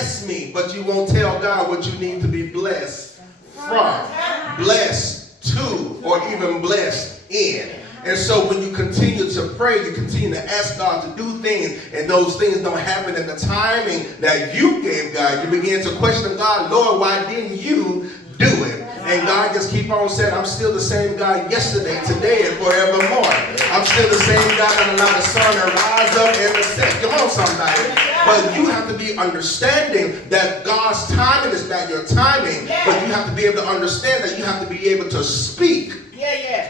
bless me, but you won't tell God what you need to be blessed from, blessed to, or even blessed in. And so when you continue to pray, you continue to ask God to do things, and those things don't happen in the timing that you gave God, you begin to question God, Lord, why didn't you do it? And God just keep on saying, I'm still the same God yesterday, today, and forevermore. I'm still the same God that allowed the sun to rise up and to set. Come on, somebody. But you have to be understanding that God's timing is not your timing, but you have to be able to understand that you have to be able to speak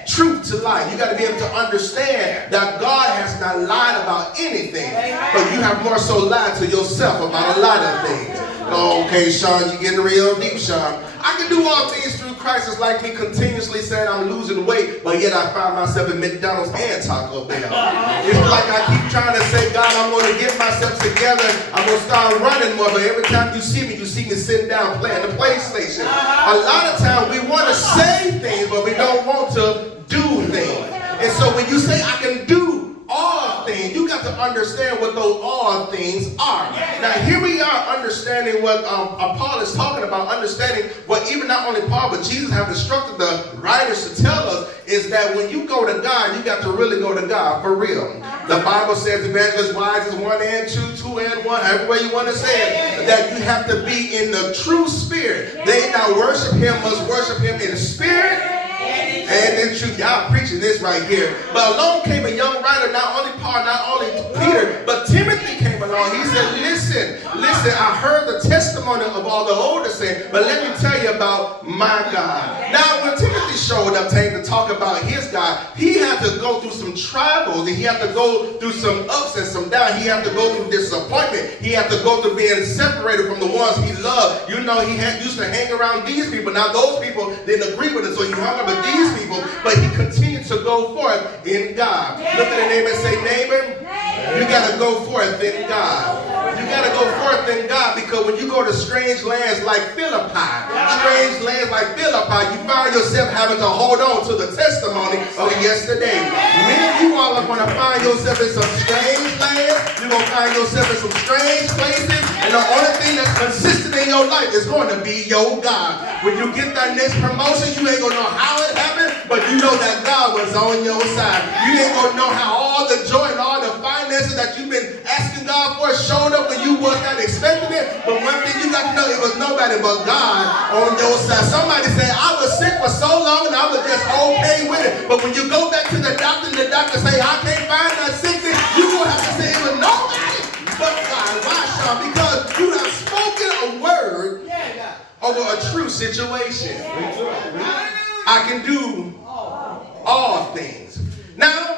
truth to life. You got to be able to understand that God has not lied about anything, but you have more so lied to yourself about a lot of things. Okay, Shawn, you're getting real deep, Shawn. I can do all things through Christ. It's like me continuously saying I'm losing weight, but yet I find myself at McDonald's and Taco Bell. It's like I keep trying to say, God, I'm going to get myself together. I'm going to start running more, but every time you see me sitting down playing the PlayStation. A lot of times we want to say things, but we don't want to do things. And so when you say I can do all things, you got to understand what those all things are. Now here we are understanding what Paul is talking about, understanding what even not only Paul but Jesus have instructed the writers to tell us is that when you go to God, you got to really go to God for real. The Bible says evangelist wise is 1 and 2, 2 and 1, however way you want to say it, that you have to be in the true spirit. They that worship him must worship him in spirit and in truth. Y'all preaching this right here. But along came a young writer, not only Paul, not only Peter, but Timothy came along. He said, listen, I heard the testimony of all the older saints, but let me tell you about my God. Now, when Timothy showed up to talk about his God, he had to go through some trials, and he had to go through some ups and some downs. He had to go through disappointment. He had to go through being separated from the ones he loved. You know, he used to hang around these people. Now, those people didn't agree with him, so he hung up with these people, but he continued to go forth in God. Look at the neighbor and say, neighbor, you got to go forth in God. You got to go forth in God, because when you go to strange lands like Philippi, you find yourself having to hold on to the testimony of yesterday. Many of you all are going to find yourself in some strange lands. You're going to find yourself in some strange places, and the only thing that's consistent in your life is going to be your God. When you get that next promotion, you ain't going to know how it happened, but you know that God was on your side. You ain't going to know how all the joy and all the finances that you've been asking God for showed up when you was not expecting it. But one thing you got to know, it was nobody but God on your side. Somebody said, I was sick for so long and I was just okay with it. But when you go back to the doctor and the doctor say, I can't find that sickness, you will have to say it was nobody but God. Why, Shawn? Because you have spoken a word over a true situation. I can do all things. Now,